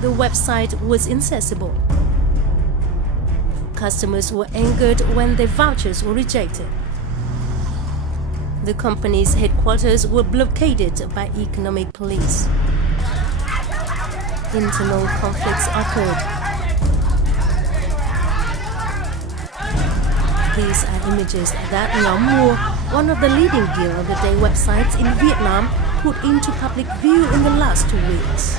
the website was inaccessible. Customers were angered when their vouchers were rejected. The company's headquarters were blockaded by economic police. Internal conflicts occurred. These are images that Nhom Mua, one of the leading deal of the day websites in Vietnam, put into public view in the last 2 weeks.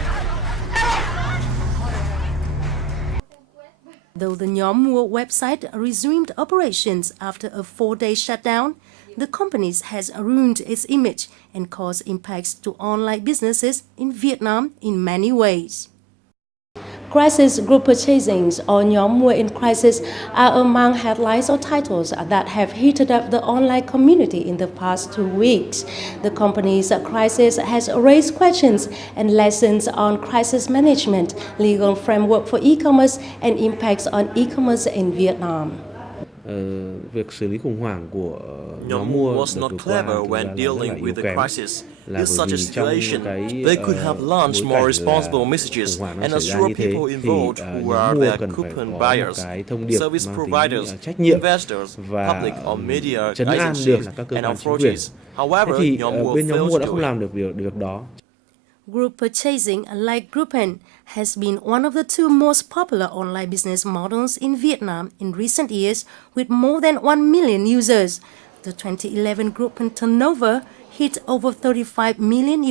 Though the Nhom Mua website resumed operations after a 4-day shutdown, the company has ruined its image and caused impacts to online businesses in Vietnam in many ways. Crisis group purchasings or Nhom Mua in crisis are among headlines or titles that have heated up the online community in the past 2 weeks. The company's crisis has raised questions and lessons on crisis management, legal framework for e-commerce, and impacts on e-commerce in Vietnam. Nhom Mua was not clever when dealing with the crisis. In such a situation, they could have launched more responsible messages and assure people involved who are their coupon buyers, service providers, investors, public or media agencies, and authorities. However, Nhom Mua failed to do it. Group purchasing, like Groupon, has been one of the 2 most popular online business models in Vietnam in recent years, with more than 1 million users. The 2011 Groupon turnover hit over $35 million.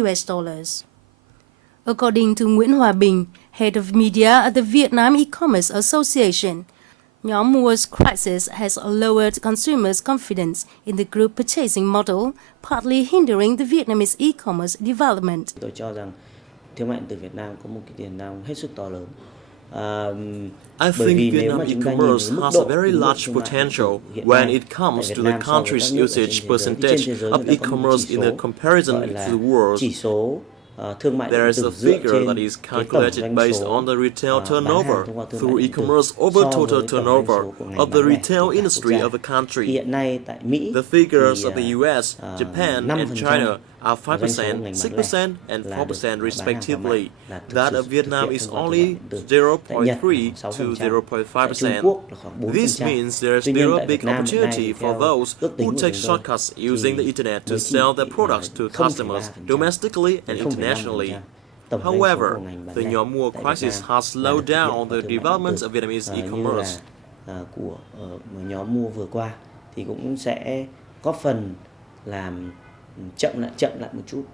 According to Nguyễn Hòa Bình, head of media at the Vietnam E-commerce Association, Nhom Mua's crisis has lowered consumers' confidence in the group purchasing model, partly hindering the Vietnamese e-commerce development. Tôi cho rằng thương mại điện tử Việt Nam có một cái tiềm năng hết sức to lớn. I think Vietnam e-commerce has a very large potential when it comes to the country's usage percentage of e-commerce in a comparison to the world. There is a figure that is calculated based on the retail turnover through e-commerce over total turnover of the retail industry of a country. The figures of the US, Japan, and China are 5%, 6%, and 4% respectively. That of Vietnam is only 0.3 to 0.5%. This means there is still a big opportunity for those who take shortcuts using the internet to sell their products to customers domestically and internationally. However, the Nhom Mua crisis has slowed down the development of Vietnamese e-commerce. Của Nhom Mua vừa qua thì cũng sẽ góp phần làm chậm lại một chút.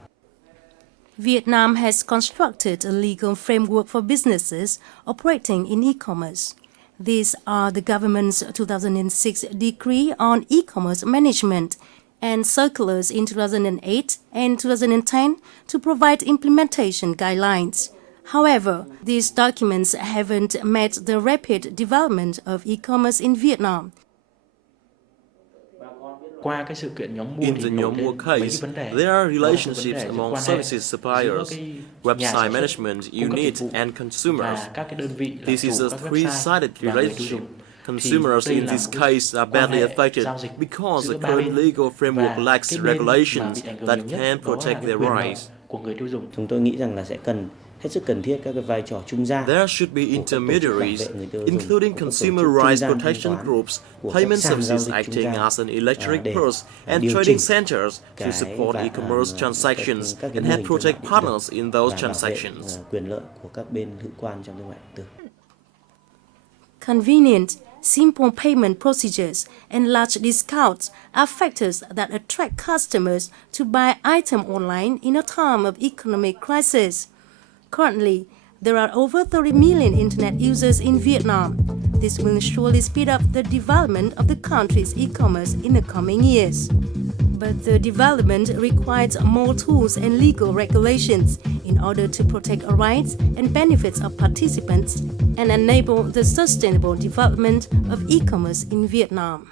Vietnam has constructed a legal framework for businesses operating in e-commerce. These are the government's 2006 decree on e-commerce management and circulars in 2008 and 2010 to provide implementation guidelines. However, these documents haven't met the rapid development of e-commerce in Vietnam. In the Nhom Mua case, there are relationships among services suppliers, website management unit, and consumers. This is a 3-sided relationship. Consumers in this case are badly affected because the current legal framework lacks regulations that can protect their rights. Chúng tôi nghĩ rằng là sẽ hết sức cần thiết các cái vai trò trung gian. There should be intermediaries, including consumer rights protection groups, payment services acting as an electric purse, and trading centers to support e-commerce transactions and help protect partners in those transactions. Quyền lợi của các bên hữu quan trong thương mại điện tử. Convenient, simple payment procedures, and large discounts are factors that attract customers to buy items online in a time of economic crisis. Currently, there are over 30 million internet users in Vietnam. This will surely speed up the development of the country's e-commerce in the coming years. But the development requires more tools and legal regulations in order to protect rights and benefits of participants and enable the sustainable development of e-commerce in Vietnam.